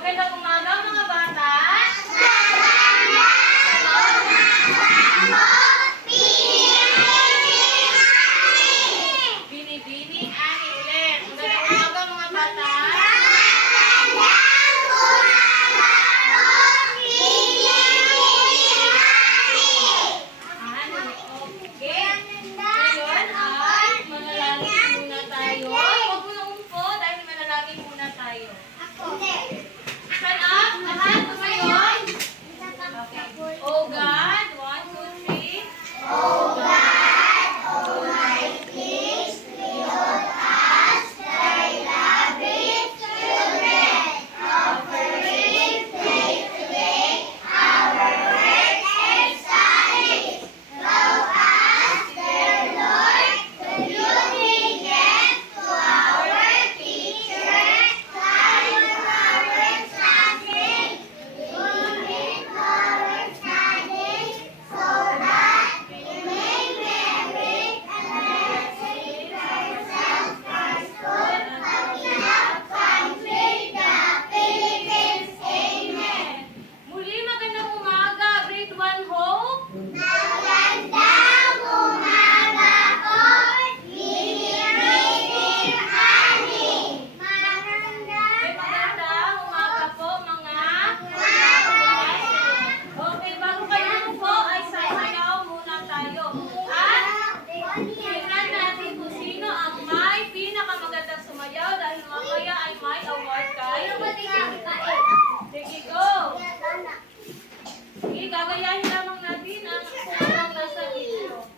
Magandang umaga mga bata. Bini-bini, ani ulit. Magandang umaga mga bata. Gagayahin lamang natin ang unang nasa video.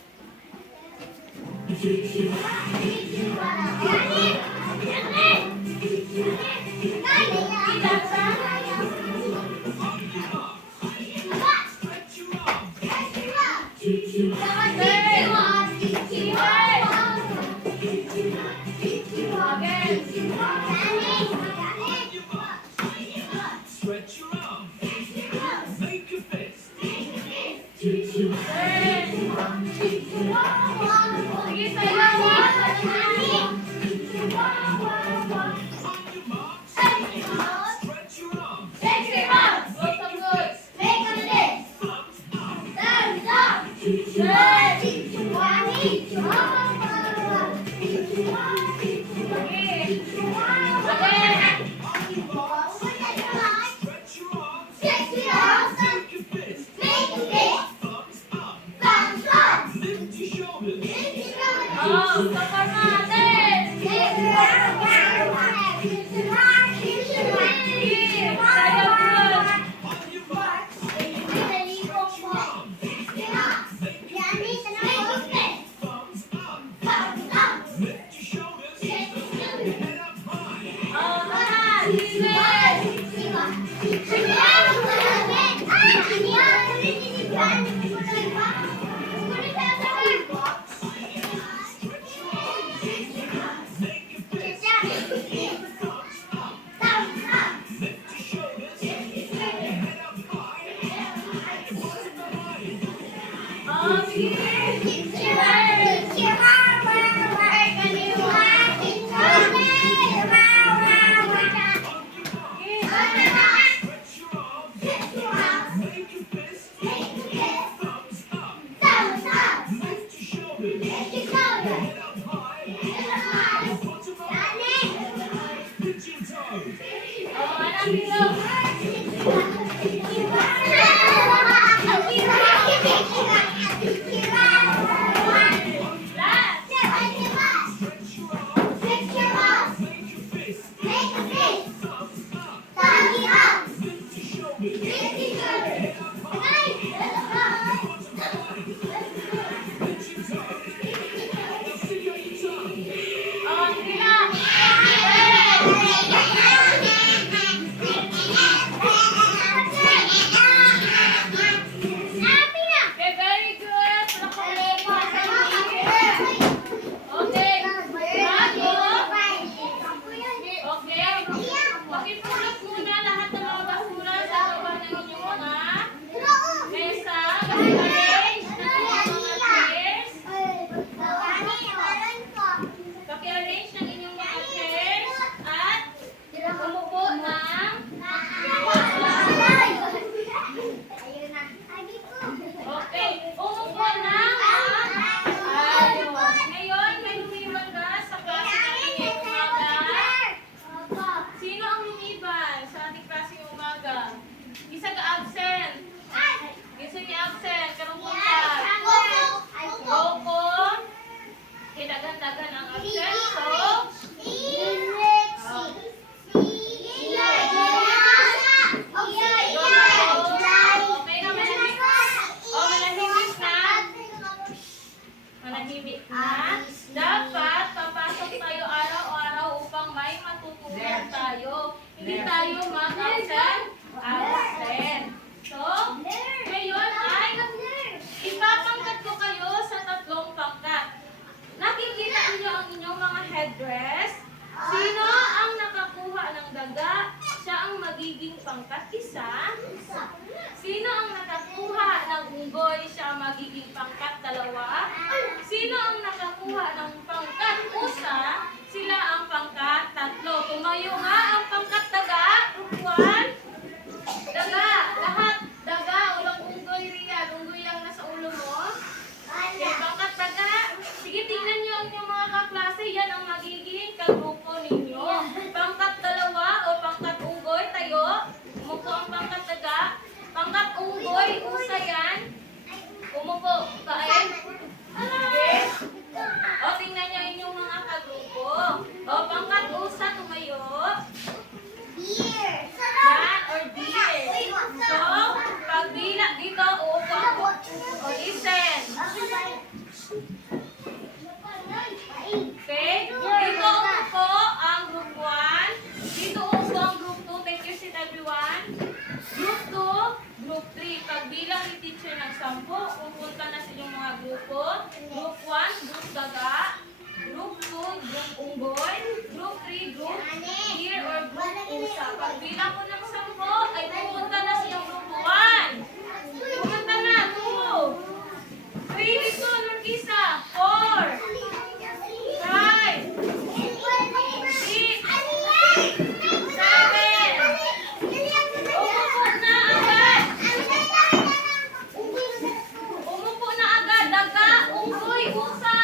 Dagan-dagan ang absent. So, okay na, manahimik. O, manahimik na. Manahimik na. Dapat papasok tayo araw-araw upang may matutunan tayo. Hindi tayo mag-absent. So, ngayon ay ipapangkat ko kayo sa tatlong pangkat. Nakikita niyo ang inyong mga headdress. Sino ang nakakuha ng daga? Siya ang magiging pangkat 1. Sino ang nakakuha ng unggoy? Siya ang magiging pangkat 2. Sino ang nakakuha ng pangkat 1? Sila ang pangkat 3. Tumayo nga ang pangkat daga. Group 1. Daga. Lahat. Daga. Walang unggoy riyan. Unggoy lang nasa ulo mo. Okay, pangkat daga. Sige, tingnan niyo ang inyong mga kaklase. Yan ang magiging kagrupo ninyo. Pangkat 2 o pangkat unggoy. Tayo. Umupo ang pangkat daga. Pangkat unggoy. Usa yan. Umupo. Kain. Okay. O, tingnan niyo ang inyong mga kagrupo. O, pangkat usa. Tumayo. Yan or deer. So, pagbila dito, uupo ako. O, listen. Okay? Dito uupo ang group 1. Dito uupo ang group 2. Take your seat, everyone. Group 2, group 3. Pagbilang ni teacher ng 10, pupunta na sa inyong mga grupo. Group 1, group daga. Group 2, group unggoy. Group 3, group deer or group usa. Pagbilang ko ng 10, ay pupunta na sa inyong grupo 1. Pupunta na, 2. 3, dito, Norkisa. 4. 5. 6. 7. Umupo na agad. Umupo na agad. Daga, unggoy, usa.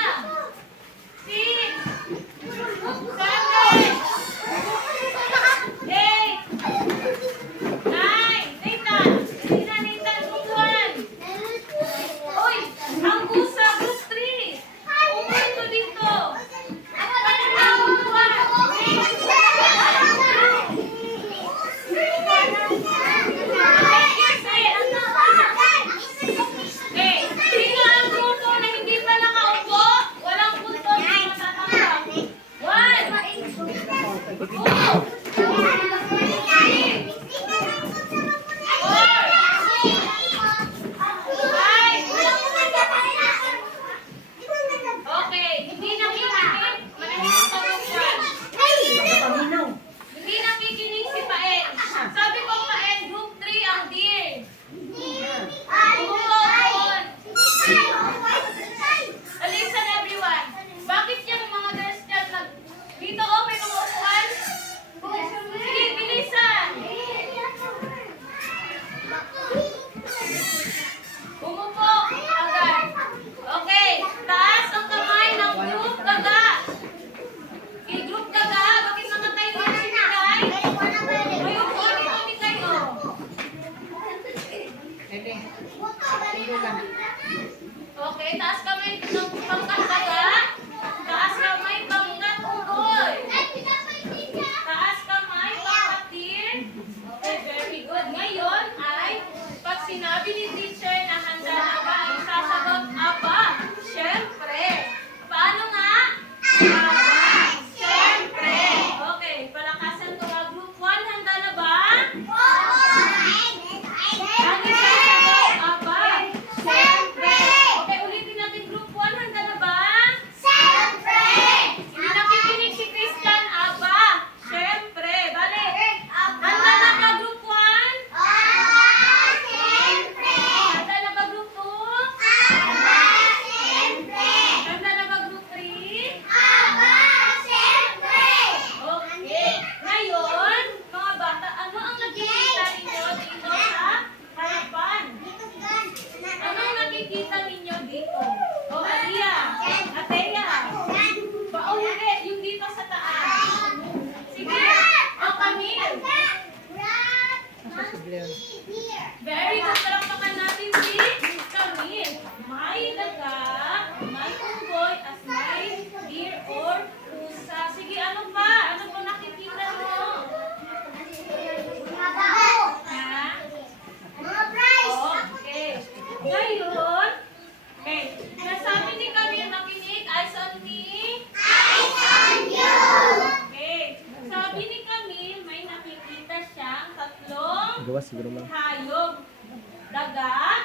Gawas siguro ma'am. hayop, daga,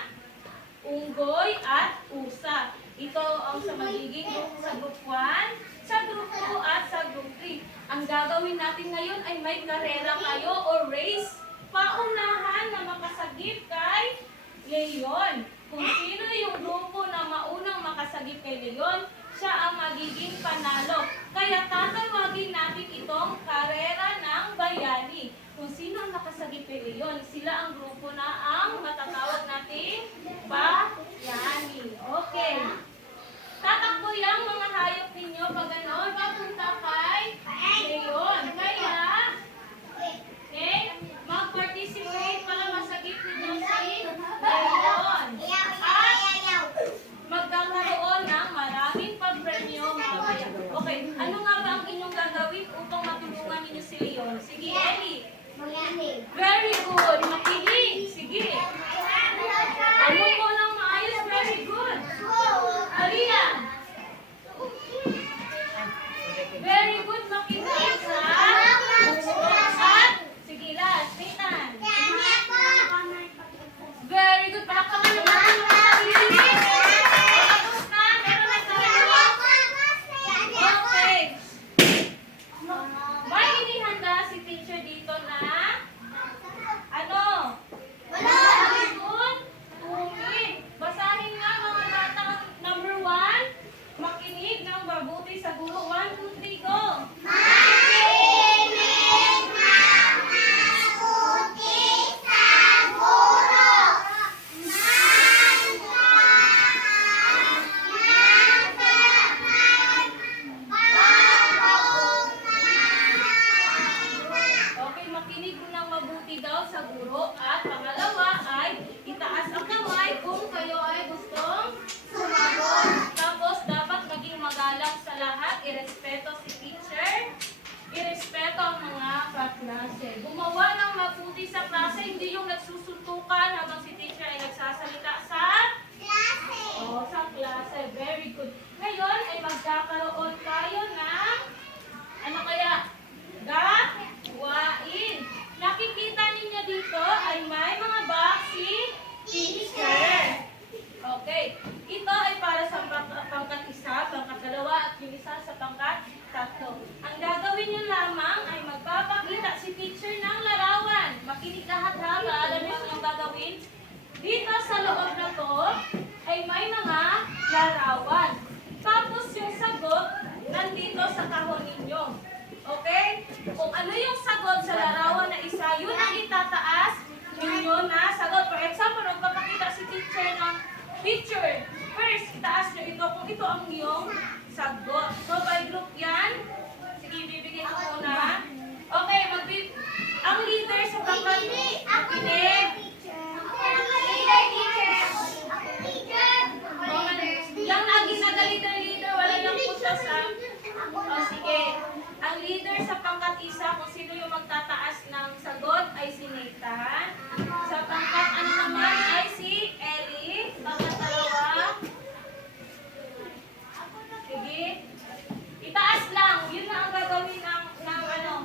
unggoy, at pusa. Ito ang sa magiging group sa group 1, sa group 2, at sa group 3. Ang gagawin natin ngayon ay may karera kayo o race. Paunahan na makasagip kay Leon. Kung sino yung grupo na maunang makasagip kay Leon, siya ang magiging panalo. Kaya tatawagin natin itong karera ng bayani. Kung sino ang nakasagip kay Leon, sila ang grupo na ang matatawag natin bayani. Okay. Tatakbo yung mga hayop ninyo pag gano'n, papunta kay Leon. Kaya, okay, mag-participate para masagip ninyo si Leon. At magkakaroon ng maraming pagpremyo mamaya. Okay, ano nga ba ang inyong gagawin upang matulungan ninyo si Leon? Sige, Ellie. Very good. Makinig. Sige. Ano po ng maayos? Very good. Alina. Very good. Makinig sa at sige, last. Nathan. Very good. Palakpakan naman ang mga sarili. Tapos na. Meron na tayo. Okay. May inihanda si teacher dito na ano? Malikot, tumid. Basahin nga mga bata. Number 1, makinig ng mabuti sa guro. 1, 2, 3, go! Okay, makinig ng mabuti daw sa guro. At pangalawa ay itaas ang kamay kung kayo ay gustong sumagot. Tapos dapat maging magalang sa lahat, irespeto si teacher, irespeto ang mga kaklase. Gumawa ng mabuti sa klase, hindi yung nagsusuntukan habang si teacher ay nagsasalita sa sa klase. Very good. Ngayon ay magkakaroon tayo ng ano kaya? Gawain. Nakikita ninyo dito ay may mga box si teacher. Okay. Ito ay para sa pangkat 1, pangkat 2, at yung isa sa pangkat 3. Ang gagawin nyo lamang ay magpapakita si teacher ng larawan. Makinig lahat ha, alam nyo yung gagawin. Dito sa loob na to ay may mga larawan. Tapos yung sagot nandito sa kahon ninyo. Okay? Kung ano yung sagot sa larawan na isa, yun ang itataas ninyo na sagot. For example, magpapakita si teacher ng picture. First, itaas nyo ito kung ito ang iyong sagot. So, by group yan. Sige, bibigyan ko muna. Okay, ang leader sa pangkat makinig. Yung lagi naga-leader, wala nang punta sa... O, sige. Ang leader sa pangkat 1, kung sino yung magtataas ng sagot, ay si Nathan. Sa pangkat ano naman ay si Ellie. Pangkat 2. Sige. Itaas lang. Yun na ang gagawin ng ano.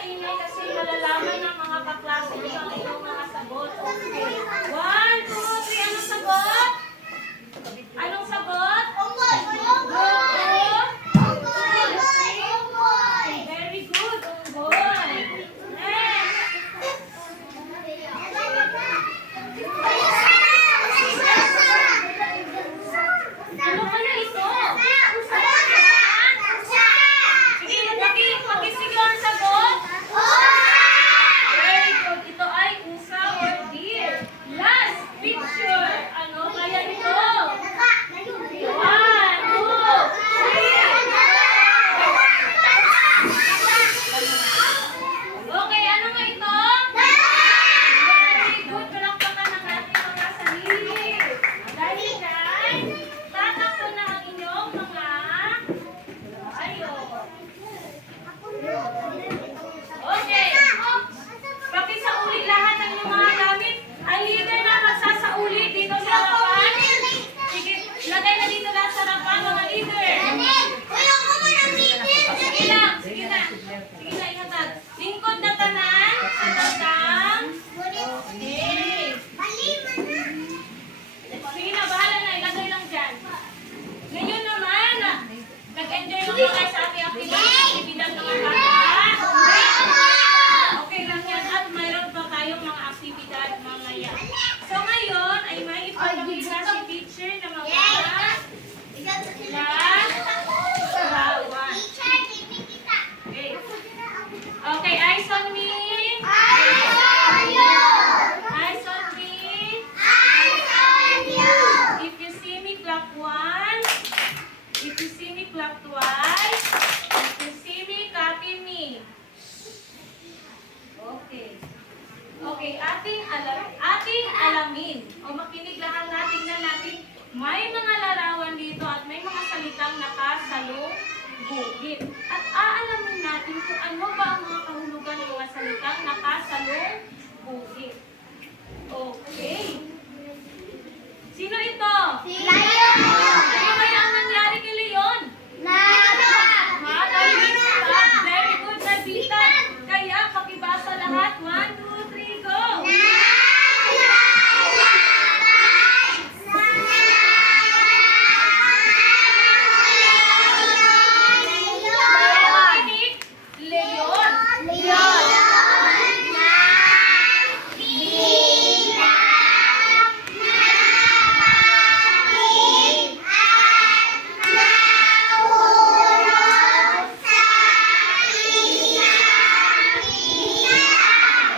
maingay kasi malalaman ng mga kaklase niyo ang inyong mga sagot. Okay. 1, 2, 3. Anong sagot? Anong sagot? Very good. Unggoy. Ano ka na ito? Sige, pakisigaw ang sagot. Very good. Ito ay usa or deer. Last picture. Ano kaya ito? 1, 2, 3. Okay, ano nga ito? Very good. Palakpakan ng ating mga sarili. Dahil dyan, tatakbo na ang inyong mga ayo. Okay. Pakisauli lahat ng inyong mga gamit. Ang leader na magsasauli dito sa harapan. Sige, lagay na dito lahat sa harapan, mga leader. Sige lang, sige na. Sige na, ingatan. Lingkod na tanan, sa tatang. Okay. Sige na, bahala na. Ilagay lang dyan. Ngayon naman, nag-enjoy lang ba kayo sa ating aktibidad mga bata? Okay lang yan. At mayroon pa tayong mga aktibidad mamaya. So ngayon, ay may ipapakita si teacher na magbukas na larawan. Okay. Okay, eyes on me. Eyes on me. If you see me, clap once. If you see me, clap twice. If you see me, copy me. Okay. Okay, ating alamin. O makinig lahat natin na natin. May mga larawan dito at may mga salitang nakasalubugit. At aalamin natin kung ano ba ang mga kahulugan ng mga salitang nakasalubugit. Okay. Sino ito? Ano kaya ang nangyari kay Leon? Very good, Nabita. Kaya pakibasa lahat. 1, 2, 3, go! Leon.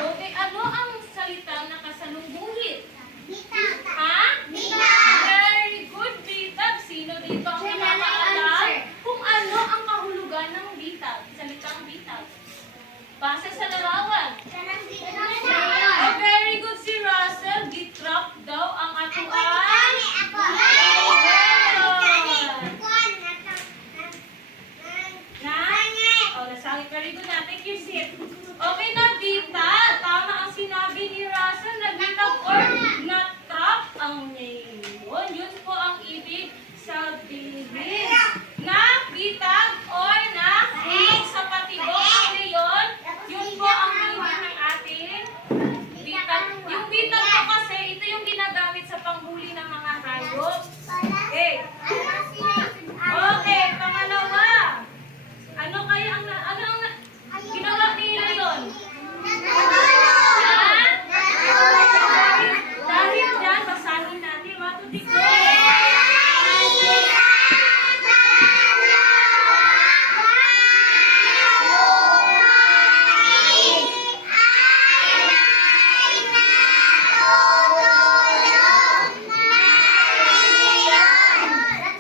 Okay, ano ang salitang nakasalubungit? Ha? Very good, bitag. Sino dito ang nakakaalam kung ano ang kahulugan ng bitag? Salitang bitag. Base sa larawan. Oh, very good si Russell. Gitrap daw ang atuan. Oh, nasangit. Very good na. Take your seat. Okay na, Dita. Tama ang sinabi ni Russell. Nagbitag or natrap ang ngayon. Yun po ang ibig sabihin. Nagbitag or nahulog sa patibok ang leon. Yun po ang meaning ng ating bitag. Yung bitag po kasi, ito yung ginagamit sa panghuli ng mga hayop. Okay. Okay, pangalawa. Ano kaya ang ginawa ni Leon? Ha? Dahil dyan, basahin natin. Matutiko.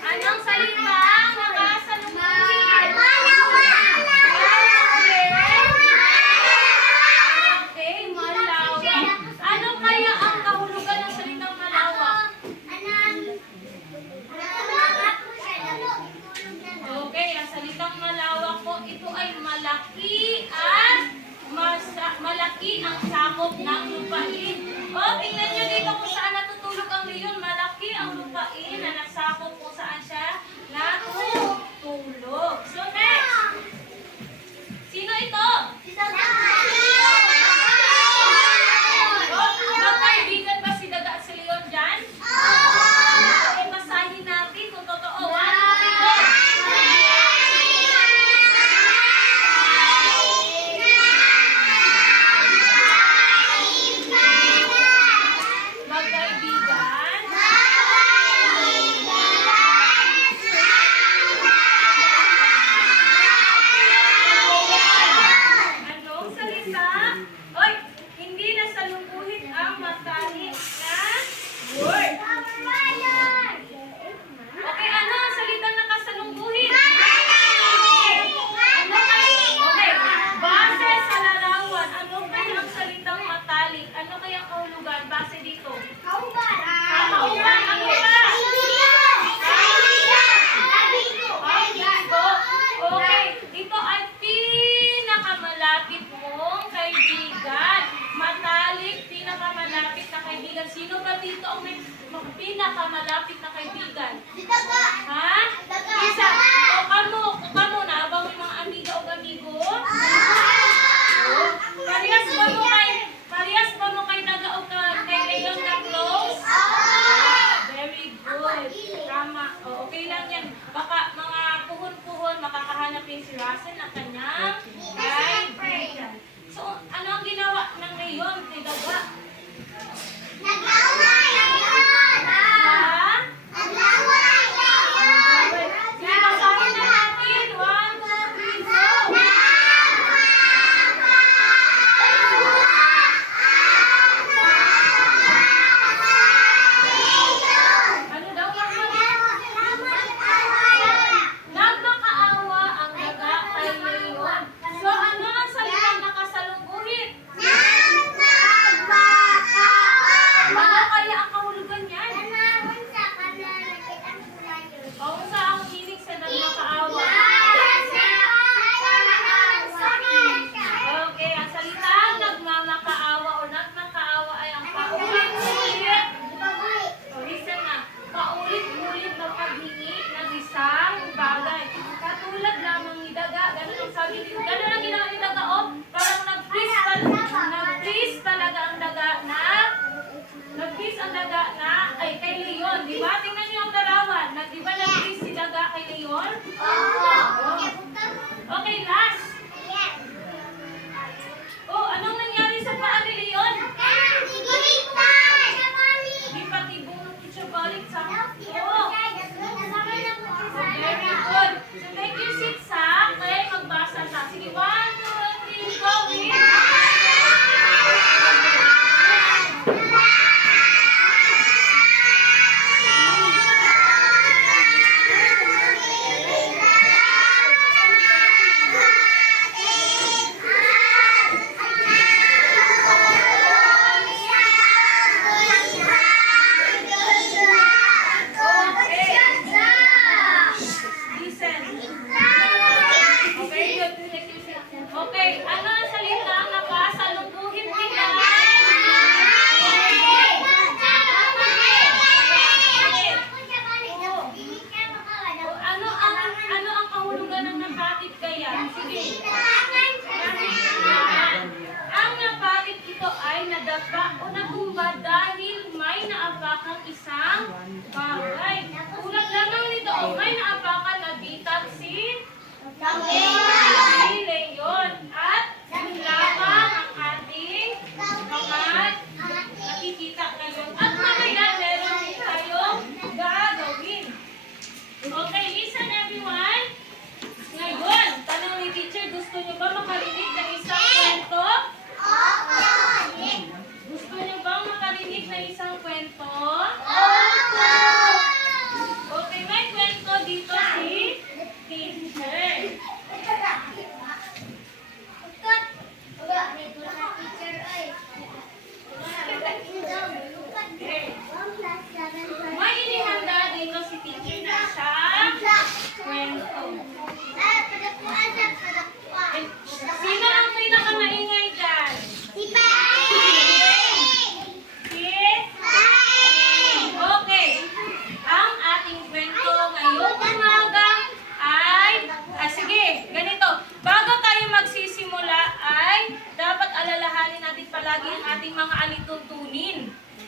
Anong salita ang nakasalubungit? Okay, malawak. Ano kaya ang kahulugan ng salitang malawak? Okay, ang salitang malawak po, ito ay malaki at malaki ang sakop ng lupain. O, tingnan nyo dito kung saan natutulog ang leon. Malaki ang lupain na nasakop kung saan siya natutulog. So, next. Sino ito? kaibigan. Matalik, pinakamalapit na kaibigan. Sino ba dito ang may pinakamalapit na kaibigan? Ha? Isa. O kamo na ba may mga amiga o amigo? Parehas ba mo kay Daga o kay Leon na close? Very good. Tama. O, okay lang yan. Baka mga puhon-puhon, makakahanap din si Russell na kanyang kaibigan. So, ano ang ginawa ng Leon kay Daga? Ha? Sige, basahin na natin. 1, 2, 3, 4. Ano daw? Nagmakaawa ang Daga kay Leon. So, ano ang salitang nakasalungguhin? Ano kaya ang kahulugan niyan? Kung sa ang hilig sa nagmakaawa. Okay, ang salitang nagmamakaawa o nagmakaawa ay ang paulit-ulit. So, listen na. Paulit-ulit na paghingi ng isang bagay. Katulad lamang ni Daga. Ganun ang sabi ni ganun ang ginawa ni Daga. Oh, parang nag-please talaga ang Daga na nag-please ang Daga na ay kay Leon. Di ba? Tingnan niyo ang larawan. Di ba nag-please si Daga kay Leon? Okay, last. Oh, anong nangyari sa paa ni Leon? Di pati bunot siya balik sa oh. Very good. So, thank you, Sitsa. Kaya magbasa siya. Sige, 1, 2, 3, go. Listen. Okay, good. Okay, ano ang salita na pasalubugin kita? Ano ang kahulugan ng napatid kaya? Sige. Ang napatid ito ay nadapa o natumba dahil may naapakang isang bagay. Tulad lamang nito, may naapakan na bitag si Leon. At yun lamang ang ating mga nakikita ngayon. At mamaya meron din tayong gagawin. Okay, listen everyone. Ngayon, tanong ni teacher, gusto niyo ba makarinig ng isang kwento? Gusto niyo bang makarinig ng isang kwento? Okay, may kwento dito si teacher. May inihanda dito si teacher na isang kwento. Sino ang pinakamaingay dyan? Okay. Ang ating kwento ngayong umaga ay, sige, ganito. Bago tayo magsisimula ay dapat alalahanin natin palagi ang ating mga alituntunin.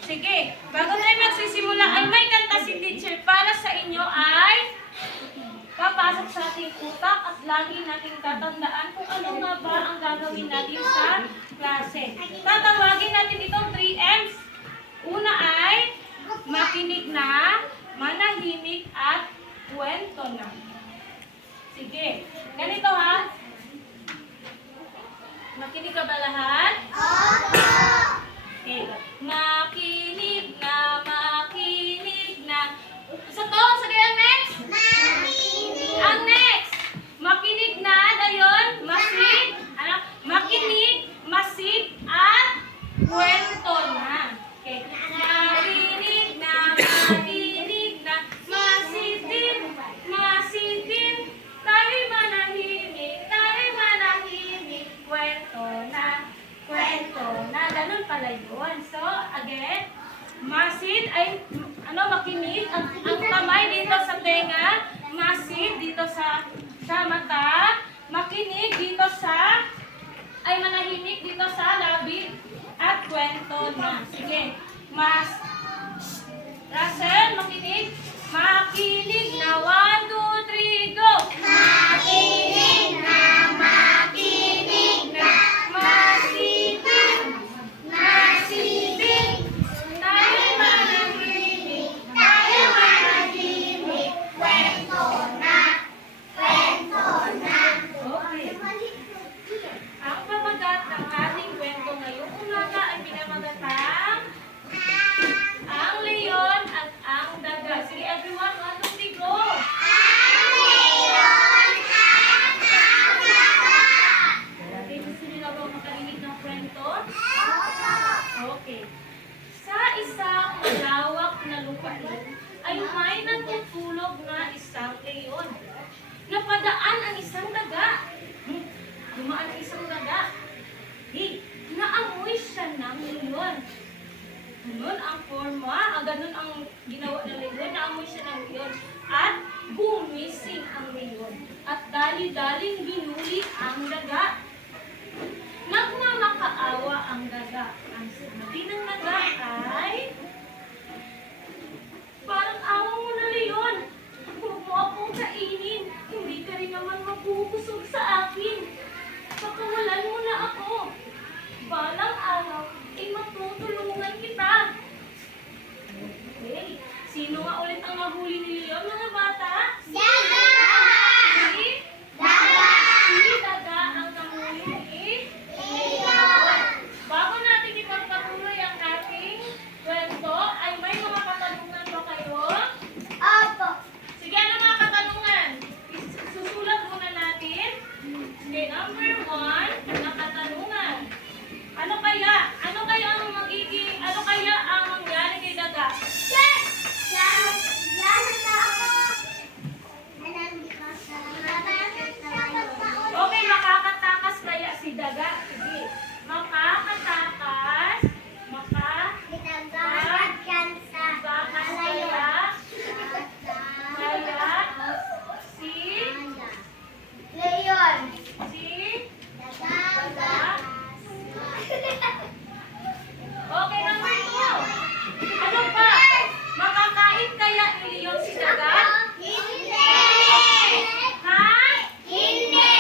Sige, bago tayo magsisimula ay may kanta si teacher para sa inyo ay papasok sa ating utak at lagi nating tatandaan kung ano nga ba ang gagawin natin sa klase. Tatawagin natin itong 3 M's. Una ay makinig na, manahimik at kwento na. Sige, ganito ha. Makinig ka ba lahat? Okay. Makinig na. Sige, ang next. Ang next. Makinig na, dayon, masid. Ano? Makinig, masid, at kwento na. Okay. Makinig na, masidin, tayo'y manahimik, kwento na, kwento pala yun. So, again, masid ay, makinig. Ang kamay dito sa tenga, masid dito sa mata, makinig dito sa, ay manahimik dito sa labi, at kwento na. Sige, Russell, makinig. Makinig na 1, 2, 3, go! Makinig na, makinig na, Makinig! makinig. Tayo manahimik, tayo manahimik. Kwento na, kwento na. Okay. Ang pamagat ng ating kwento ngayong umaga ay pinamagatang ang leon at ang daga. Sige everyone, 1, 2, 3, go! Okay, gusto nila ba makarinig ng kwento? Okay. Sa isang malawak na lupain ay may natutulog na isang leon. Napadaan ang isang daga. Dumaan ang isang daga. Naamoy siya ng leon. Ganun ang forma, ganun ang ginawa ng leon, naamoy siya ng leon. At gumising ang leon. At dali-daling hinuli ang daga. Nagmamakaawa ang daga. Ang sabi ng daga ay, parang awa mo na leon. Huwag mo akong kainin. Hindi ka rin naman mabubusog sa akin. Pakawalan mo na ako. Balang araw, ay matutulungan kita. Okay. Sino nga ulit ang nahuli ni Leon, mga bata? Daga! Si? Daga! Si Daga ang nahuli ni Leon! Bago natin ipagpatuloy ang ating kwento, ay may mga katanungan ba kayo? Opo! Sige, ano mga katanungan? Susulat muna natin. Okay, number 1 na katanungan. Ano kaya ang mangyari kay Daga? Okay, makakatakas kaya si Daga? Sige. Makakatakas, Leon! si Daga! Okay, number 2. Ano pa? Makakain kaya ni Leon si Daga? Hindi! Ha? Hindi!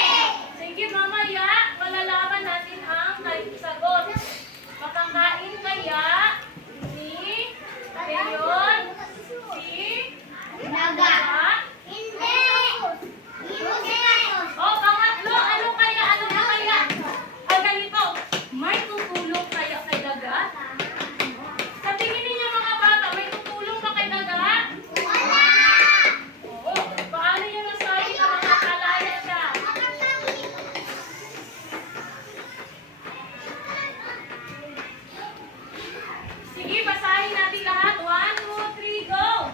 Sige, mamaya, malalaman natin ang sagot. Makakain kaya ni Leon si Daga! Daga? Hindi! Hindi! Oh, pangatlo, ano kaya? Ay, ganito, may tutulong kaya kay Daga? Sa tingin ninyo mga bata, may tutulong ba kay Daga? Wala! Oo. Paano niya nasabi na makakalaya siya? Sige, basahin natin lahat. 1, 2, 3, go!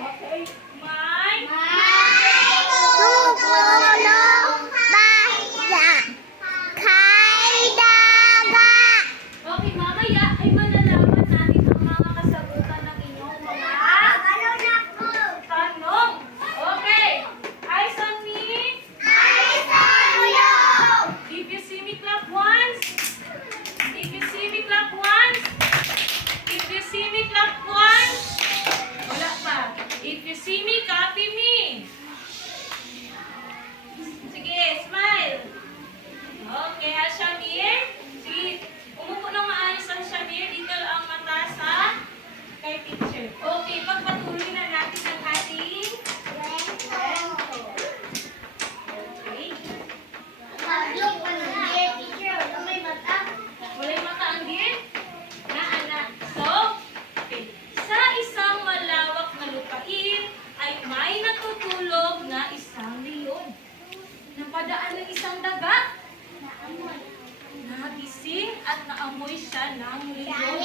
Okay. May Okay, mamaya ay malalaman natin ang mga kasagutan ng inyong mga tanong. Okay. Eyes on me. If you see me, clap once. If you see me, clap once. If you see me, clap once. Wala pa. If you see me, copy me. Sige, smile. Okay, Shamir. Sige, umupo ng maayos ang Shamir. Dito ang mata sa kay teacher. Okay, pagpatuloy na natin ang ating kwento. Okay. Wala yung mata ang din? Na anak. So, okay. Sa isang malawak na lupain ay may natutulog na isang leon. Napadaan ng isang daga. nagising at naamoy siya ng leyon.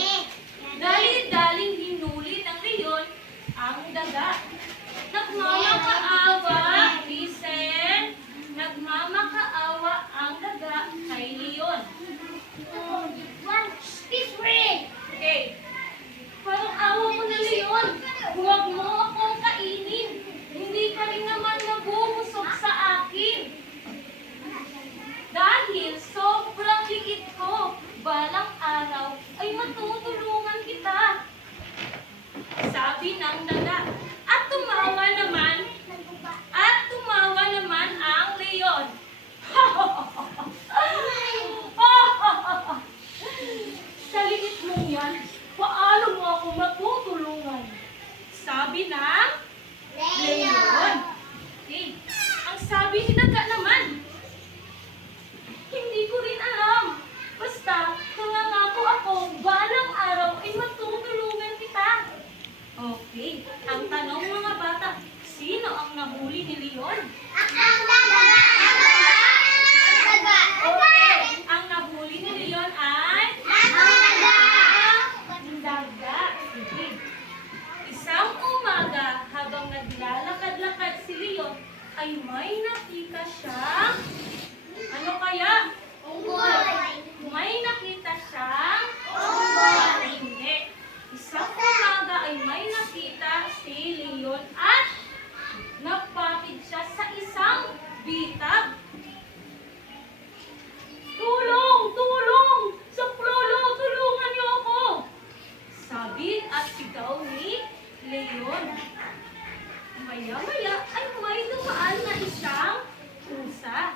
Dali-daling hinuli ng leyon ang daga. Nagmamakaawa, listen. Nagmamakaawa ang daga kay leyon. Okay. Parang awa mo na, leyon. Huwag mo akong kainin. Hindi ka rin naman nabubusog sa akin. Dahil sobrang liit ko, balang araw ay matutulungan kita. Sabi ng daga. At tumawa naman ang leyon. Sa liit mong yan, paano mo ako matutulungan? Sabi ng leyon. Okay. Ang sabi ni daga naman, hindi ko rin alam. Basta, nangangako ako, balang araw ay matutulungan kita. Okay. Ang tanong mga bata, sino ang nahuli ni leyon? Okay. Ang nahuli ni leyon ay daga. Sige. Isang umaga, habang naglalakad-lakad si leyon, ay may nakita siyang ano kaya? May nakita siyang hindi. Isang umaga ay may nakita si leyon at napakit siya sa isang bitag. Tulong! Tulong! Saklolo! Tulungan niyo ako! Sabi at sigaw ni leyon. Maya-maya ay may dumaan na isang pusa.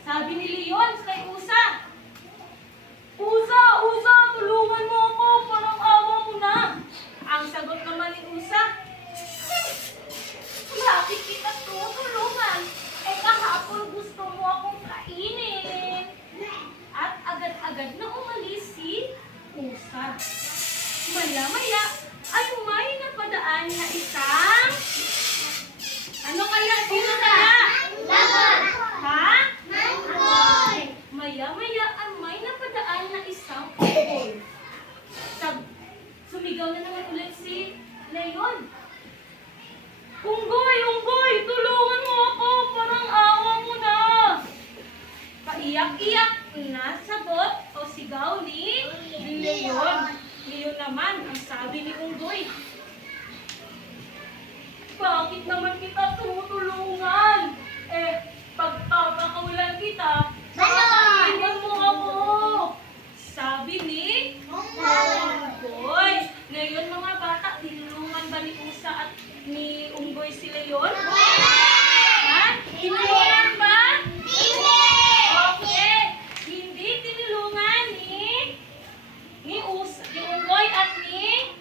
Sabi ni leyon kay pusa, Usa, tulungan mo ako, parang awa mo na. Ang sagot naman ni usa, bakit kita tutulungan? Kahapon gusto mo akong kainin. At agad-agad na umalis si usa. Maya-maya ay may napadaan na isang ano kaya? Sino kaya? Ha? Maya-maya ay may napadaan na isang unggoy. Sumigaw na naman ulit si leyon. Unggoy, tulungan mo ako, parang awa mo na. Paiyak-iyak na sagot o sigaw ni leyon. Leyon naman, ang sabi ni unggoy, bakit naman kita tutulungan? Pagpapakawalan kita, pakainan mo ako. Sabi ni unggoy. Ngayon mga bata, tinulungan ba ni usa at ni unggoy si leyon? Ha? Tinulungan ba? Okay. Hindi tinulungan ni unggoy at ni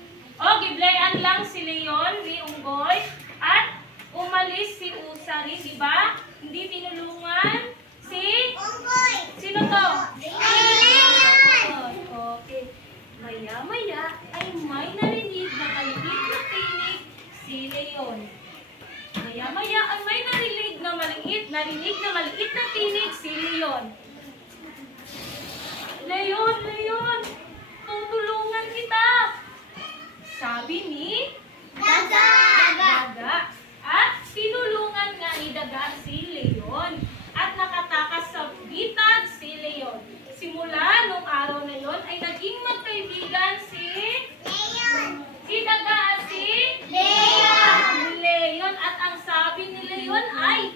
giblayan lang si leyon ni unggoy at umalis si usa rin, di ba? Hindi tinulungan si sino to? Okay. Maya-maya ay may narinig na maliit na tinig si leyon. Maya-maya ay may narinig na maliit na tinig si leyon. Leyon, tutulungan kita. Sabi ni daga. At tinulungan nga ni daga si leyon. At nakatakas sa bitag si leyon. Simula nung araw na yon ay naging magkaibigan si daga at si leyon. At ang sabi ni leyon ay,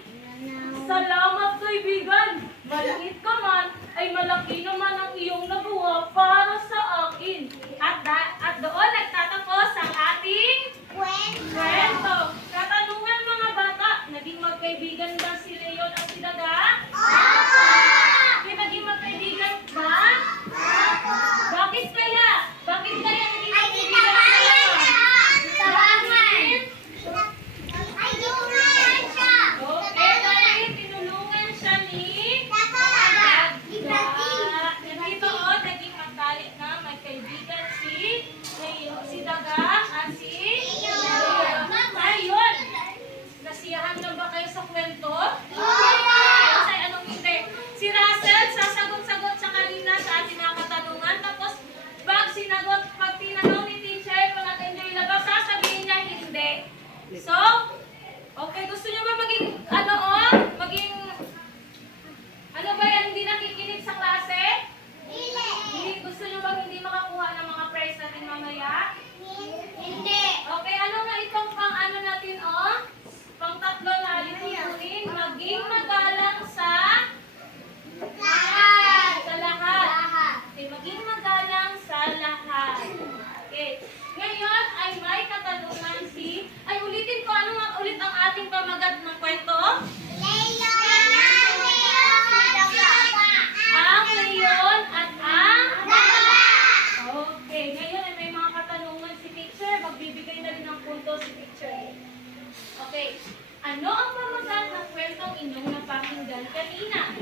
salamat kaibigan. Maliit ka man, ay malaki naman ang iyong nagawa para sa akin. At doon nagtatapos ang ating kwento. Katanungan mga bata, naging magkaibigan ba si leyon at si daga? Naging magkaibigan ba? Bakit kaya? Bakit kaya naging magkaibigan sila? Okay, dahil tinulungan siya ni daga. Nandito naging magkalit na magkaibigan si daga at si leyon. Ngayon, nasiyahan na ba kayo sa kwento? may katanungan si... Ay, ulitin ko. Ano nga ulit ang ating pamagat ng kwento? Ang leon at ang... Okay. Ngayon ay may mga katanungan si teacher. Magbibigay na rin ng punto si teacher. Okay. Ano ang pamagat ng kwentong inyong napakinggan kanina?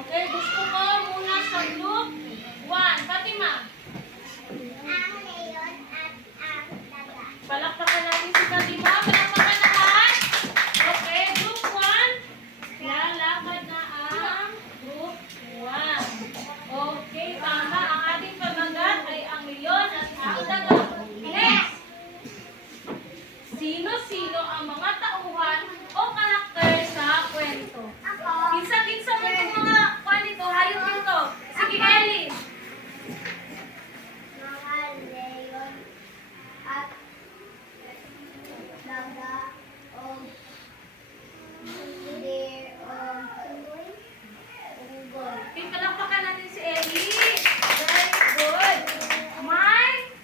Okay. Gusto ko muna sa group 1. Fatima. Palakpakan natin si Fatima. Palakpakan lahat. Okay. Group 1. Lalakad na ang group 1. Okay. Tama. Ang ating pamagat ay ang leon at ang daga. Next. Sino-sino ang mga tauhan o karakter sa kwento? Kinsa-kinsa mo itong mga kwento. Hayop ito. Sige, Ellie. Okay, palakpakan natin si Ellie. Very good. May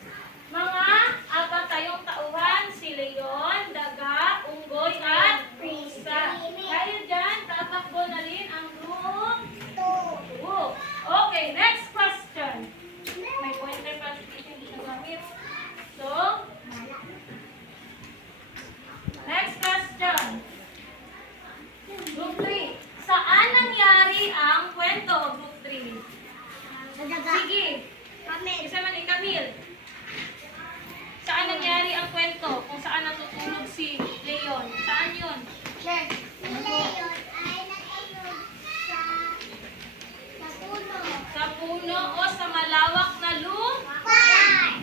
mga apat tayong tauhan. Si leon, daga, unggoy, at pusa. Dahil dyan, tatakbo na rin ang group 2. Okay, next question. May pointer pa hindi nagamit. So, next question. Group 3. Saan nangyari ang kwento, group 3? Sige. Isa man ni Camille. Saan nangyari ang kwento? Kung saan natutulog si Leon? Saan yun? Sa puno o sa malawak na lupain.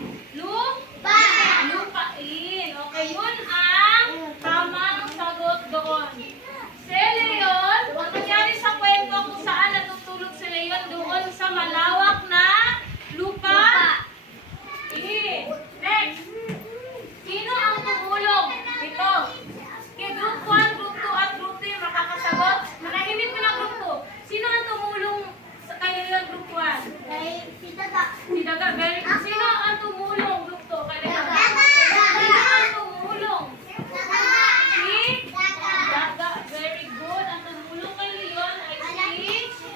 Okay, yun ang tamang sagot doon. Si Leon, ang nangyari sa kwento kung saan natutulog si Leon doon sa malawak na lupa. Next. Sino ang tumulong? Ito. Okay, group 1, group 2, at group 3 makakasagot. Manahimik ko na group 2. Sino ang tumulong kay Leon group 1? Si Daga. Very good. Sino ang tumulong group 2 kay Leon? Sino ang tumulong? Si Daga. Very good. Ang tumulong kay Leon ay si...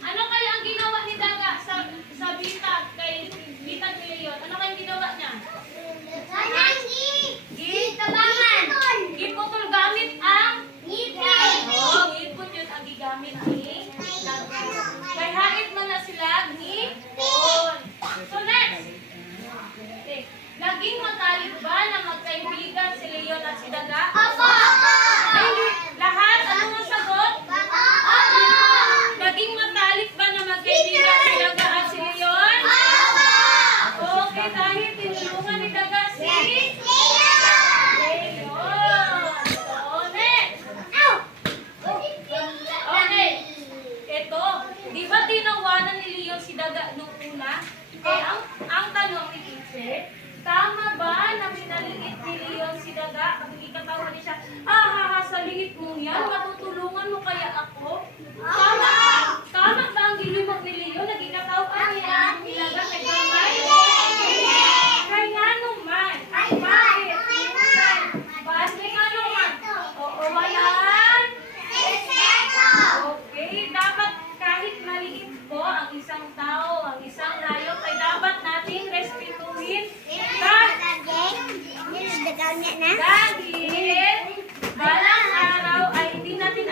Ano kaya ang ginawa ni Daga sa bitag kay bitag ni Leon? Ano kaya ang ginawa niya? Giputol gamit ang ngipon yun ang gigamit ni Daga. Kay hait man na sila ngipon. So next. Okay. Naging matalik ba na magkaibigan si Leon at si Daga? Hindi. Lahat? Ano ang sagot? Naging matalik ba na magkaibigan si Daga at si Leon? Okay, dahil tinulungan ni Daga si Leon. So, next. Okay. Ito. Di ba tinawanan ni Leon si Daga nung una? Eh, ang tanong ni teacher, tama ba na minaliit ni Leon si Daga? Kapag ikatawa niya siya, sa liit mo yan, matutulungan mo kaya ako? Tama! Tama ba ang gilimot ni Leon? Nagikatawa niya ni Daga kay Gamay? Kaya nga naman. Bakit? Bakit nga naman? Oo, walaan. Okay, dapat kahit maliit po ang isang tao, ang isang hayop, ay dapat nating respetuhin. Dahil balang araw ay hindi natin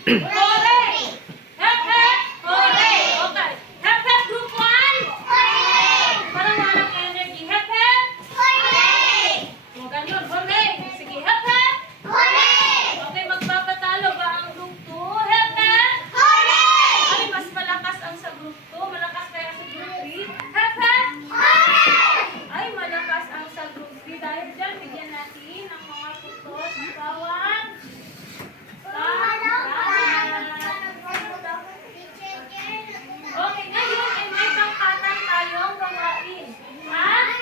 Hooray! Hep, hep! Hooray! Okay. Hep, hep, group 1. Parang walang energy. Hep, hep! O, ganyan. Hooray! Sige, hep, hep! Okay, magpapatalo ba ang group 2? Hep, hep! Ay, mas malakas ang sa group 2. Malakas kaya sa group 3? Hep, hep! Ay, malakas ang sa group 3. Dahil dyan, bigyan natin ng mga putos ng bawat okay, ngayon ay may pangkatan tayong gawain. At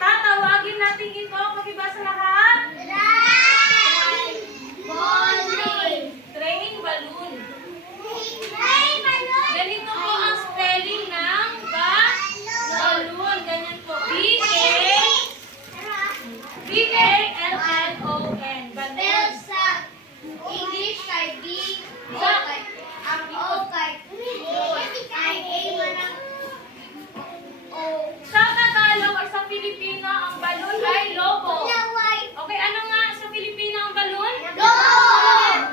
tatawagin natin ito. Pakibasa lahat. Train balloon. Ganito po ang spelling ng balloon. Ganyan po. B-A-L-L-O-N. Balloon. English kay B, O kay ang O kay I, A manang O. Sa Tagalog or sa Filipino, ang balloon ay lobo. Okay, ano nga sa Filipino ang balloon?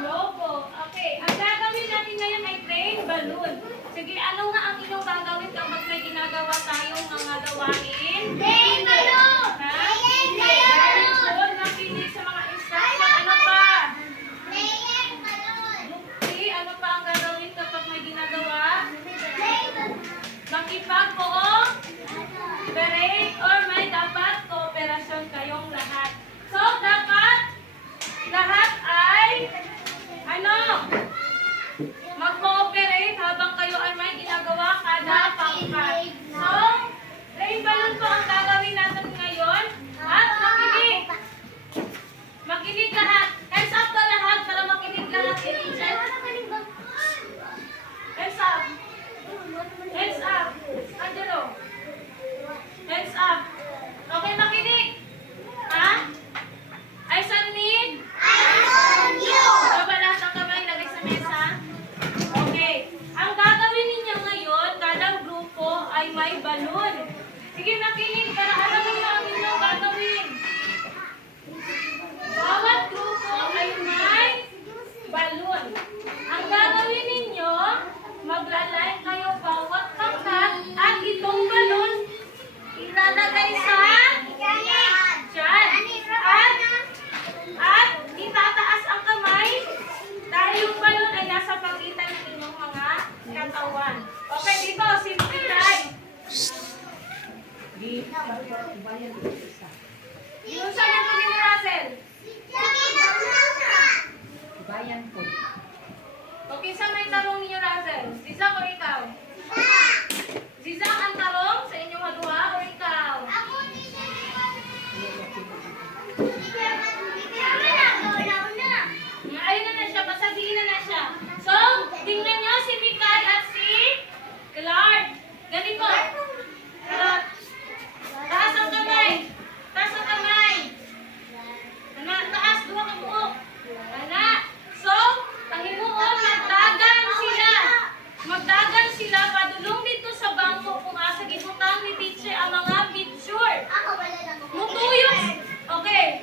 Lobo. Okay, ang gagawin natin ngayon ay train balloon. Sige, ano nga ang inyong gagawin kapag may ginagawa tayong mga gawain? Train balloon! Ha? Train balloon! Nakinig sa mga instruction. Ano pa? Player balloon! Lukti, ano pa ang gagawin kapag may ginagawa? Train balloon! Makipag-cooperate or may dapat kooperasyon kayong lahat. So, dapat lahat ay ano? Mag-cooperate habang kayo ay may ginagawa kada pangkat. So, train balloon po ang gagawin natin ngayon. At makinig. Makinig lahat. Hands up na lahat para makinig lahat. Hands up. Hands up. Angelo. Hands up. Okay, makinig. Ha? Ay, sanig. Baba lahat ang kamay, lagay sa mesa. Okay. Ang gagawin ninyo ngayon, kada grupo ay may balon. Sige, makinig para alam mo ang inyong gagawin. Bawat grupo ay may balon. Ang gagawin ninyo, maglalay kayo bawat pangkat at itong balon ilalagay sa dyan. At itataas ang kamay dahil yung balon ay nasa pagitan ng inyong mga katawan. Okay, dito, simple try. Yung saan yung pagin ni Russell? Okay, saan may tarong ninyo, Russell? Zizak o ikaw? Zizak ang tarong sa inyong haluha o ikaw? Ayun na siya, basagiin na siya. So, tingnan nyo si Mikay at si Clark. Ganito. Taas ang kamay. Taas ang kamay. Taas, duha ka buok. So, pahimuon, magdagan sila. Magdagan sila, padulong dito sa bangko kung asa gibutang ni teacher ang mga picture. Mutuyos. Okay.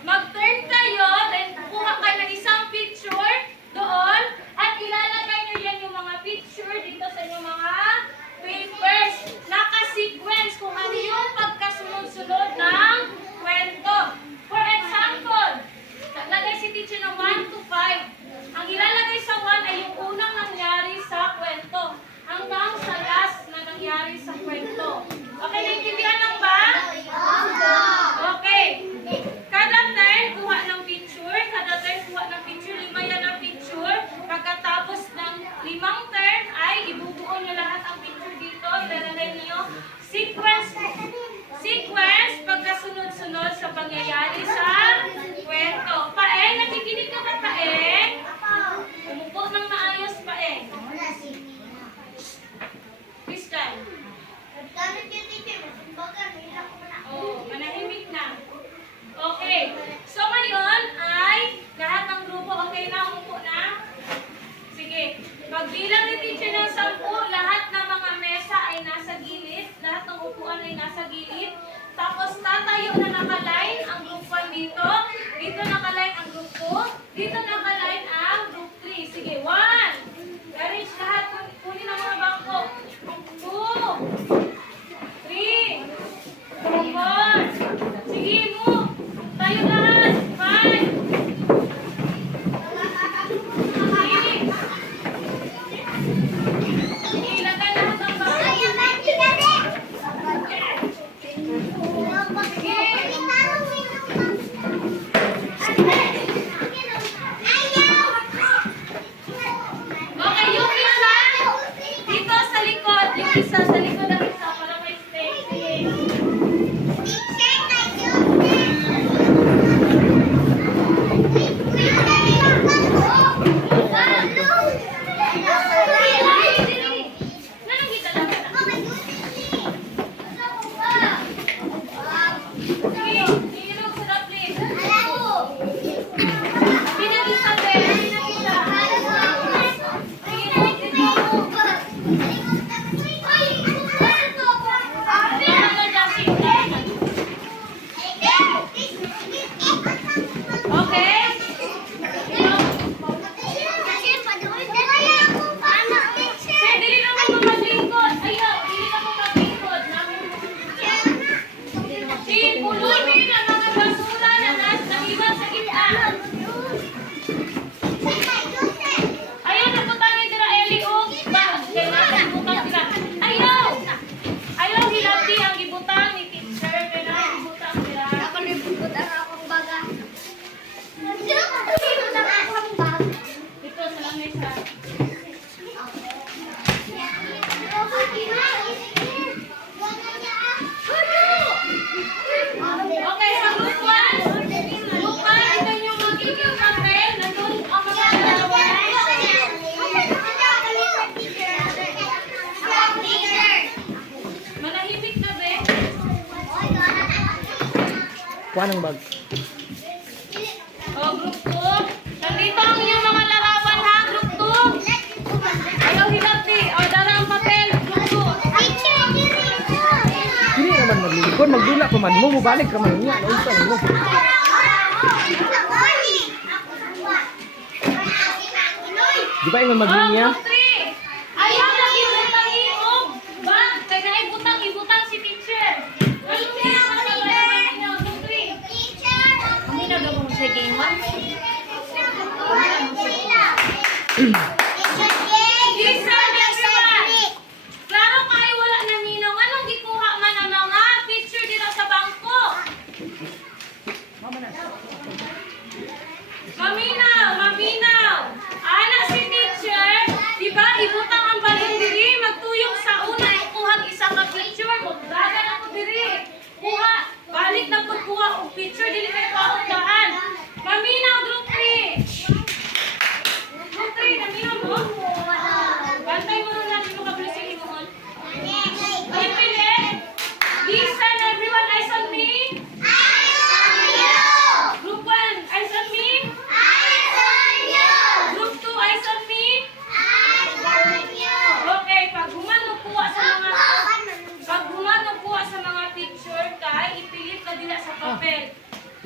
Mag-turn kayo, then kukuha kayo ng isang picture doon at ilalagay nyo yan yung mga picture dito sa inyong mga papers. Naka-sequence kung ano yung pagkasunod-sunod ng kwento. For example, lagay si teacher ng 1 to 5. Ang ilalagay sa 1 ay yung unang nangyari sa kwento hanggang sa last na nangyari sa kwento. Okay, naintindihan lang ba? Okay. Kada turn, kuha ng picture. Kada turn, kuha ng picture. 5 yan ang picture. Pagkatapos ng 5 turn, ay ibubuo nyo lahat ang picture dito. Ilalagay niyo sequence. Sequence, pagkasunod-sunod sa pangyayari sa kwento. Paeng, nakikinig ka ba, Paeng? Umupo ng maayos, Paeng. Christian. Oh, manahimik na. Okay. So ngayon ay lahat ng grupo okay na, umupo na. Sige. Pagbilang ni teacher ng 10, lahat ng mga mesa ay nasa gilid, lahat ng upuan ay nasa gilid. Tapos tatayo na naka-line ang group 1 dito. Dito naka-line ang group 2. Dito naka-line ang group 3. isa, sa likod ang isa para may space. Teacher, Okay, sa group 1, group 1, ito yung magiging papel. Nandun ang mga dalawa. Manahimik na, be. Kuha ng bag. Oh, group 2. Nandito ang inyong mga larawan, ha? Group 2. Ayaw hilap, di. O, dara ang papel. Group 2. Hindi naman maglilikod, magdula pa man mo, mubalik ka man niya. Ano isa mo? Di ba yung Oh, maglinya? group 3. Ayaw lagi butang iog. Ba? Kaya na ibutang si teacher. Group 3, mga larawan ninyo. Group 3. Hindi na gawin mo sa game 1. Listen, everyone. Klaro kayo wala na ninaw. Anong gikuha man ang mga picture dito sa bangko? Maminaw. Ana si teacher, di ba ibutang ang balon diri, magtuyok sa una ikuhag isa ka picture, magdagan ako diri. Kuha, balik na pagkuha og picture dili kay paundahan. Maminaw group 3. Group 3, naminaw mo? Bantay mo ron natin mo kablising mo hon. Ay, pili. Listen everyone, eyes on me. Group 1, eyes on me. Group 2, eyes on me. Okay, pag humano kuha sa mga picture kay ipilit na dila sa papel.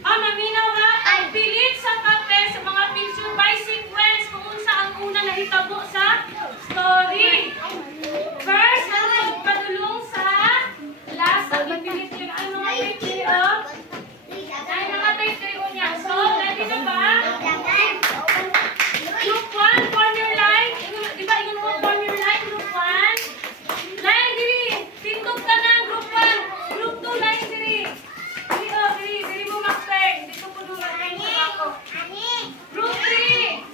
Maminaw ha, ang pilit sa papel sa mga picture by sequence kung unsa ang una nahitabo sa story. First, ang magpadulong sa last, ang ipilit yun. Ano mga picture of? Dahil mga picture niya. So, ready na ba? Group 1, form your line. Di ba, yun mo, form your line, group 1. Line, diri. Tindog ka na, group 1. Group 2, line, diri. Diri mo, master. Dito po doon, line sa ako. Group 3.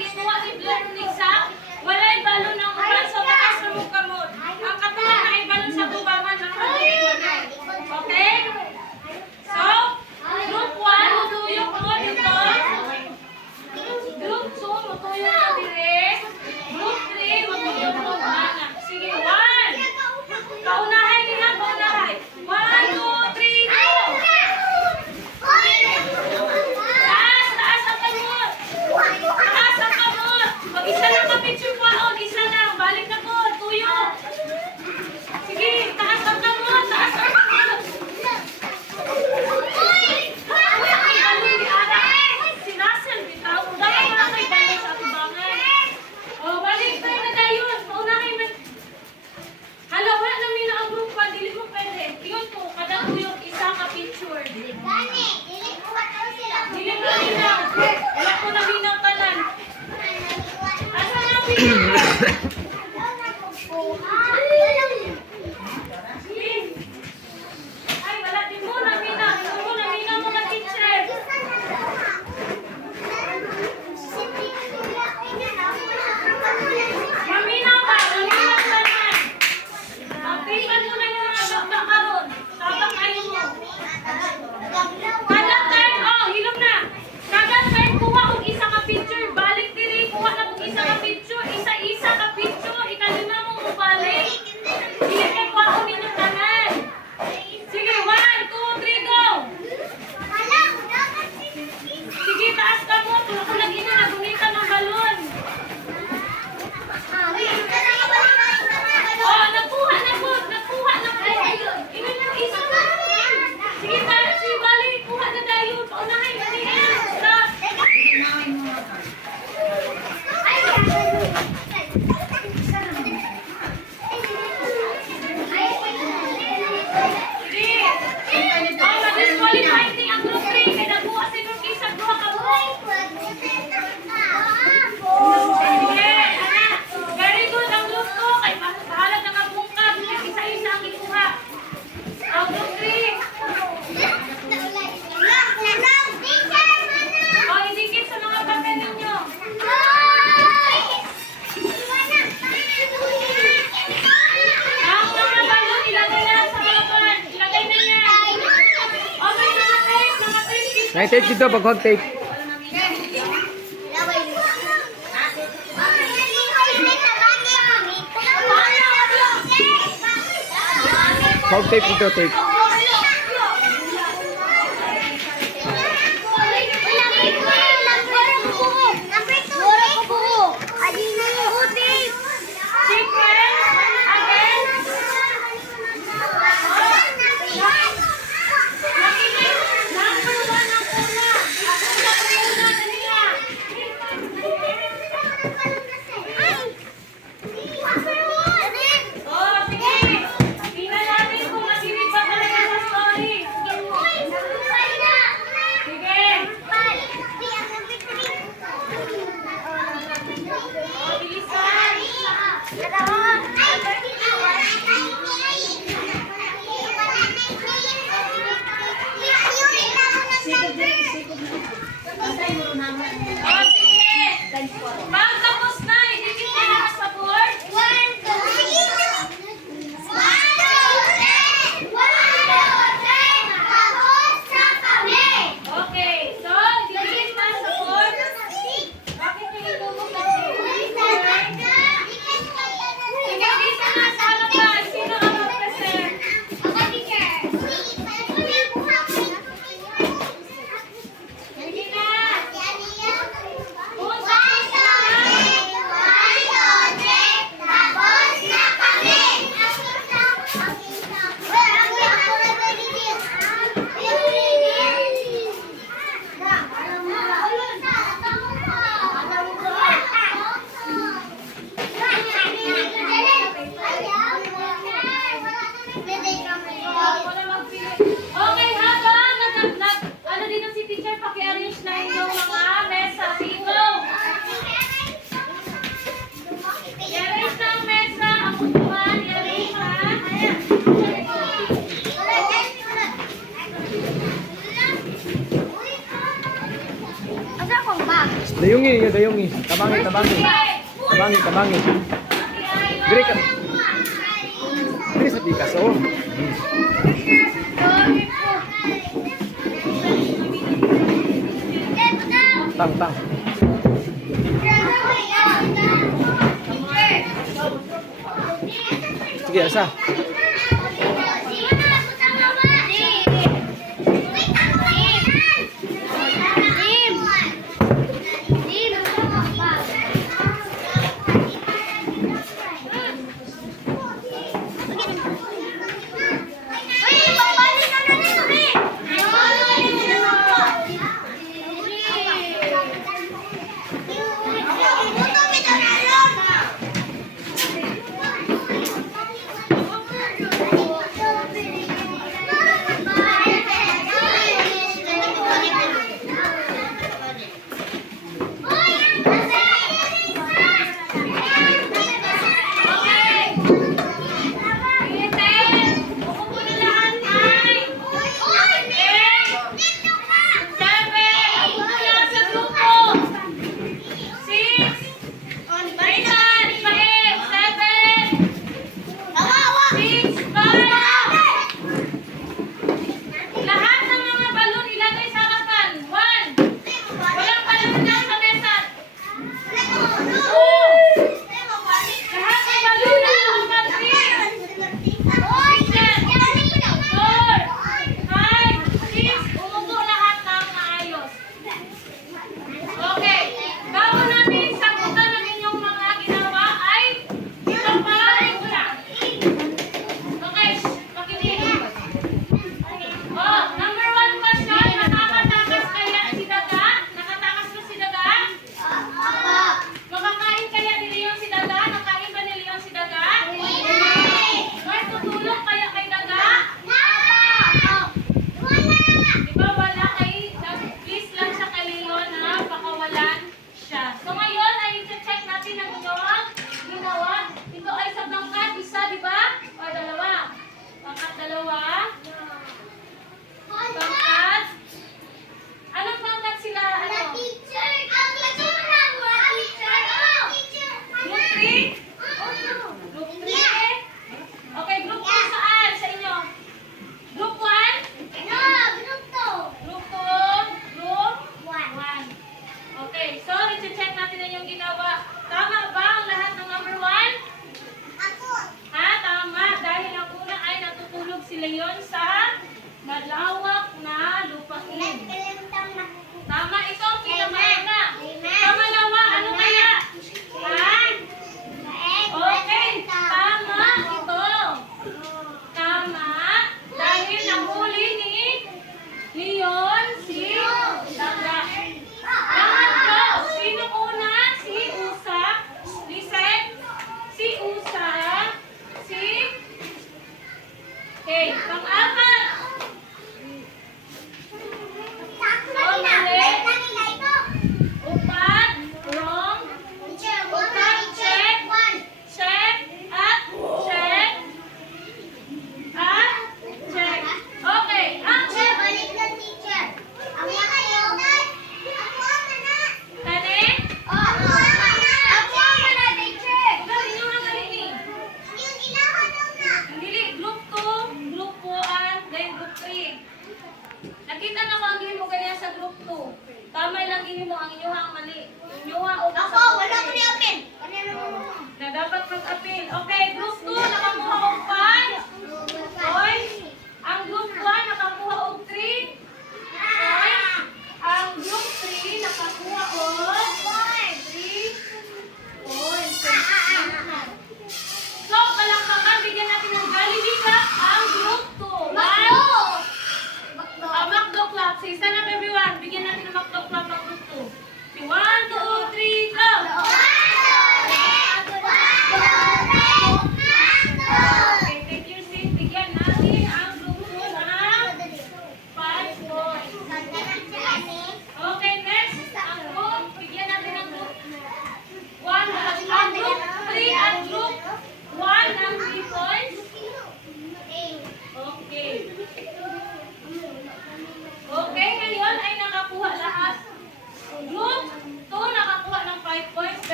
gikuha ni Blair ni Zach, walay balon ng uban sa taas sa mong kamot. Ang katawan ay balon sa tubangan ng pagkakit. Okay? So, group 1, matuyok mo dito. Group 2, matuyok mo dire. Group 3, matuyok mo bana. Sige, 1. Paunahay nila, paunahay. 1, 2, 3, go! Taas, taas ang kamot. Taas ang kamot. Pag isa lang ka-picture po, isa lang. Balik na po, tuyok. Sige, taas ang kamot, taas ang kamot. Si Russell, bitaw. Dapat wala kayo balik sa tubangan. O, balik tayo na dayon. Paunahay man. Hala, wala namin na ang group pa. Dili mo pwede. Iyon po, kada tuyok, isang ka-picture. Dili mo minaw. Wala ko na minaw tanan. Asa na picture? Ay, wala din mo na minaw. Ito mo na minaw mga teacher. Maminaw ba? Maminaw tanan. Magpipan mo na yung mga bakbak karon. Tabak kayo mo. Kada time, hilom na. Kada time, kuha og isa ka picture. Balik diri, kuha na og isa ka picture. Isa-isa ka picture. Ikalima mo mo balik. Dili kay kuha og ninyo tanan. Sige, 1, 2, 3, go! Sige, taas ka mo. Tulog ko lagi na. Nagunitan ng balon. Nakuha na po. Nakuha na po. Ilan lang isa na. Sige, tayo. Sige, balik. Kuha na tayo. Paunahay. Manihan. Stop. Sige. Ma-disqualify ni ang group 3. Kaya nakuha si group isa. Duha ka mo. Sige, anak. Very good ang group ko. Kay bahala na nga bungkag. Isa-isa ang ikuha. Ang group 3. O, idikit sa mga papel ninyo. Ang mga balon, ilagay na sa balon. Ilagay na niya. O, may mga tape. Mga tape. May tape dito, pag hog tape. Hog tape dito, tape. Secret. Again. Oh, sige. Tingnan natin kung masinip ba talaga sa story. Sige. Oh, bilisan. Oh, sige. Pag tapos Dayungi, yun, dayungi. Tabangi, tabangi. Tabangi, tabangi. Diri ka. Diri sa tikas, oh. Tang, tang. Sige, asa. Lahat ng mga balon ilagay sa harapan. 1. Walang balon dyan sa mesa. 2. Lahat ng balon na sa harapan. 3. 4. 5. 6. Umupo lahat ng maayos. Okay. Bago namin sagutan ng inyong mga ginawa ay ito pa una. Okay. Makinig. Oh, number 1 question. Nakakatakas kaya si Daga? Nakatakas mo si Daga? Makakain kaya ni Leon si Daga? Nakain ba ni Leon si Daga? May tutulong kaya kay Daga? Di ba wala kay please lang siya kay Leon na pakawalan siya. So ngayon ay i-check natin ang ginawa. Ito ay sa bangkat, isa, di ba? O dalawa. Bangkat dalawa. Bangkat. Anong bangkat sila? Ano? Group 3? Group 3? Okay, group 2 saan sa inyo? Group 1? Group 2? Group 1. Okay, so i-check natin na yung ginawa. Tama ba ang lahat ng number 1? Ha? Tama. Dahil ang una ay natutulog sila yon sa malawak na lupain. Tama ito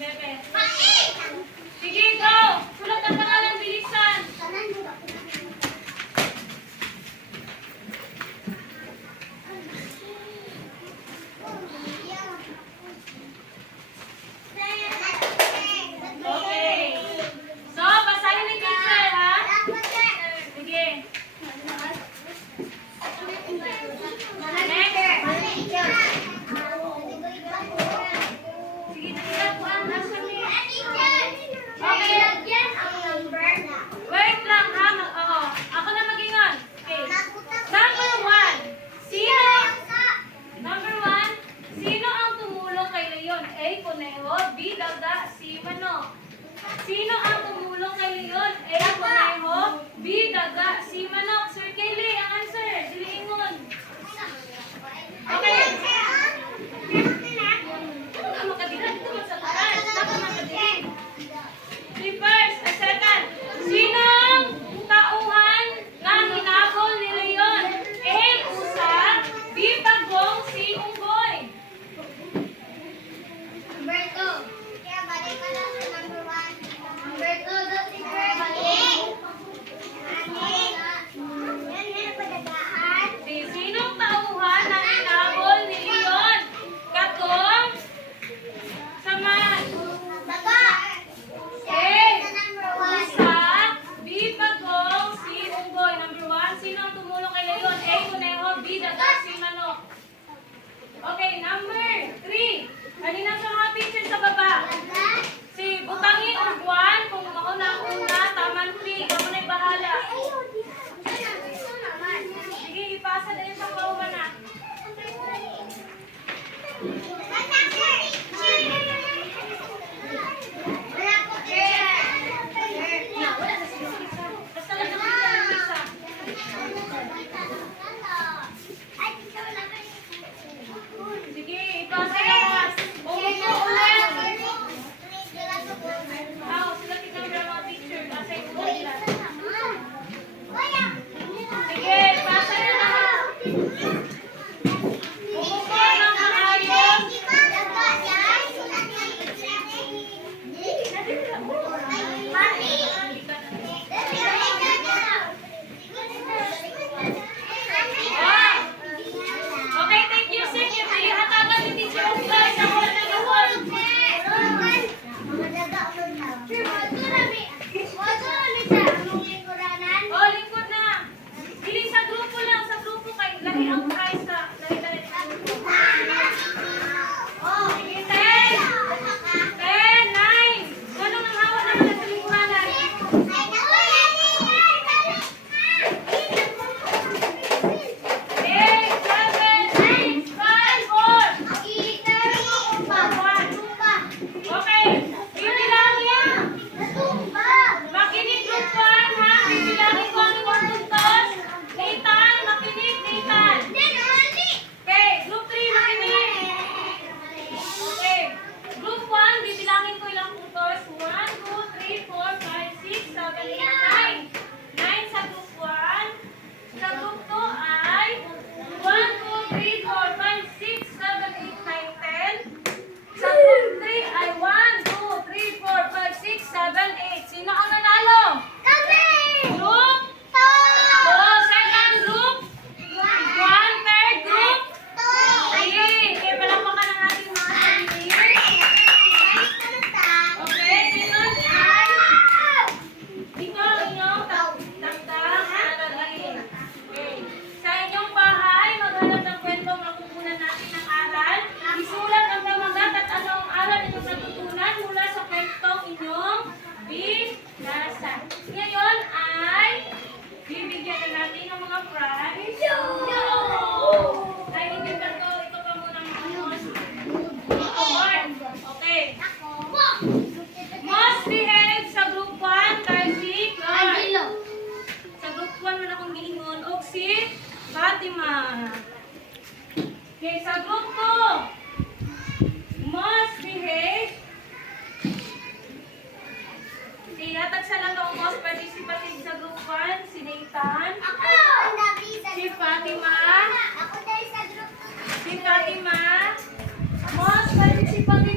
Bebe. Sige, go! Sulat ang pangalan, bilisan! Okay. So, basahin ni teacher, ha? Sige. Sige, tingnan ko ang answer niya. Wait lang, ha? Oo. Ako na mag-ingon. Okay. Number 1. Sino? Number 1. Sino ang tumulong kay Leon? A. Conejo. B. Daga. C. Manok. Sino ang tumulong kay Leon? A. Conejo. B. Daga. C. Manok. Sir Kaylee, ang answer. Dili ingon. Okay. Ano ka makadilag? Ito man sa taas. Ako makadilag. The first, a second. Sinong tauhan nga hinabol ni Leon? A. Usa. B. Bagong. C. Unggoy. B. Sinong tauhan nga hinabol ni Leon? Katong. Saman. A. Usa. B. Bagong. C. Unggoy. Number 1. Sino ang tumulong kay Leon? A. Conejo. B. Daga. C. Manok. Okay, number 3. Kanina sa mga picture sa baba. Si Butangi o Juan, kung mauna ang una, taman 3. Ikaw na'y bahala. Sige, ipasa na yun sa kauma na. Basta lang nakita ng isa. Sige, ipasa na. Umupo ulit. Sila tingnan mo mga picture. Basta yung ulit. Sige, ipasa na lahat. Umupo ng maayos. Okay, thank you, sir. Yung hatagan ni Teacher Unggoy sa wall na gawon. Oh, lingkod na. Dili sa grupo lang. Sa grupo kay lahi ang prize sa lahi-lahi sa grupo. Sige, 10. 10, 9. Ganun ang hawa naman sa lingkuranan. 8, 7, 6, 5, 4. Okay. Bibilangin. Makinig group 1, ha? Bibilangin ko ang inyong puntos. Nathan, makinig, Nathan. Okay, group 3, makinig. Okay. Group 1, bibilangin ko ilang puntos. 1, 2, 3, 4, 5, 6, 7, 8, 9. 9 sa group 1. Sa group 2 ay 1, 2, 3, 4, 5, 6, 7, 8, 9, 10. Sa group 3 ay 1, 2, 3, 4, 5, 6, 7, 8. Sino ang nanalo? Group 2. Second group. 1, third group. 3. Kaya palakpakan ang ating mga sarili. Okay, sino ay? Ito ang inyong tagtang aralin. Okay. Sa inyong bahay, maghanap ng kwento makukunan natin ng aral. Isulat ang damagat at ano ang aral inyong natutunan mula sa kwentong inyong binasa. Ngayon ay bibigyan na natin ng mga prize. Ay, hindi ba ito? Ito pa muna ang award. Okay. Most behave sa group 1 kay si Clark. Sa group 1 man akong giingon og si Fatima. Okay, sa group 2. Most behave. Sinatag sa lang ang most participative sa group 1, si Nathan, si Fatima, si Fatima. Most participative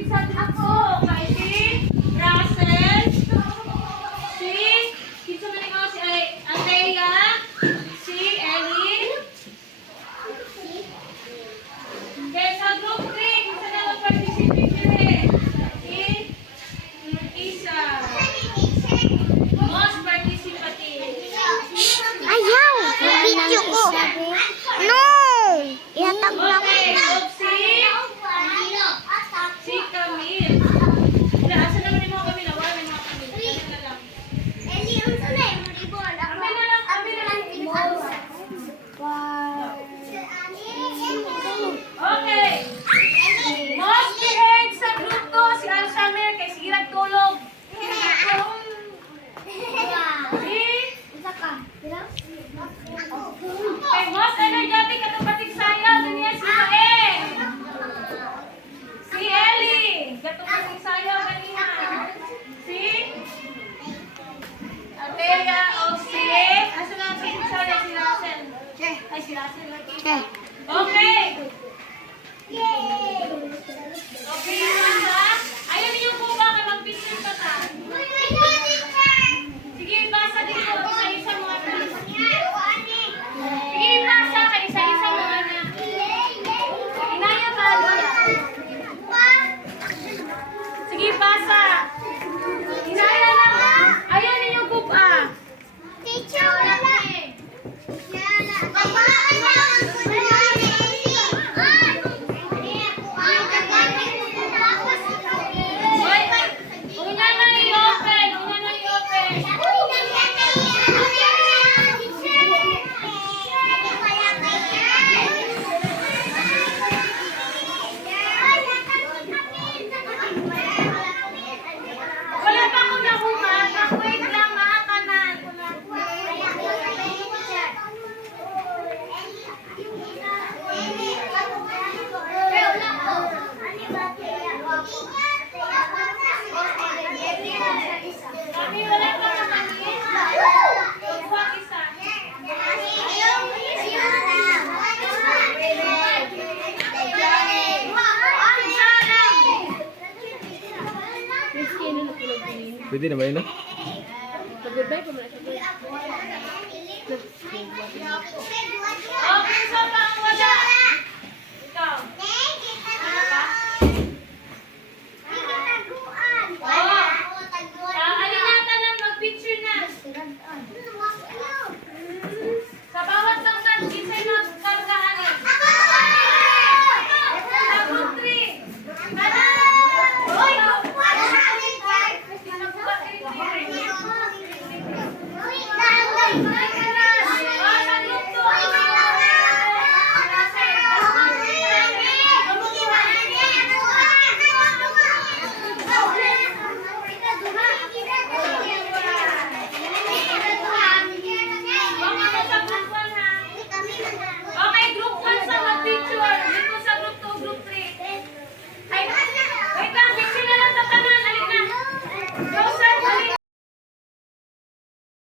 Isa. Most participative. Ayaw! Video ko. No! Ihatag na ko. Okay, si Camille. Wala, asa naman yung mga Camille? Wala yung mga Camille. Kami na lang. Kami na lang. Okay. Most behaved sa group ko, si Alshamer, kay Sirag Tulog. Kay most energetic at kapatig sayaw, ganyan si Mae. Si Ellie, kapatig sayaw, ganyan. Si Atea o si... Asa na si sayaw, si Russell. Ay, si Russell lagi. Okay. Okay, Masa. Ayaw niyo po ba kay mag-picture pa ta? Sige, basa dito. Isa-isa mga anak. Sige, basa ka. Isa-isa mga anak. Inaya ba? Sige, basa. Inaya lang. Ayaw ninyo buka. Una na i-open. Una na i-open. Wala pa akong nakuha. Wait lang, makakanan. Kami wala pa kakanin. Kuha isa. Pwede na ba yun? Okay, so pang wala.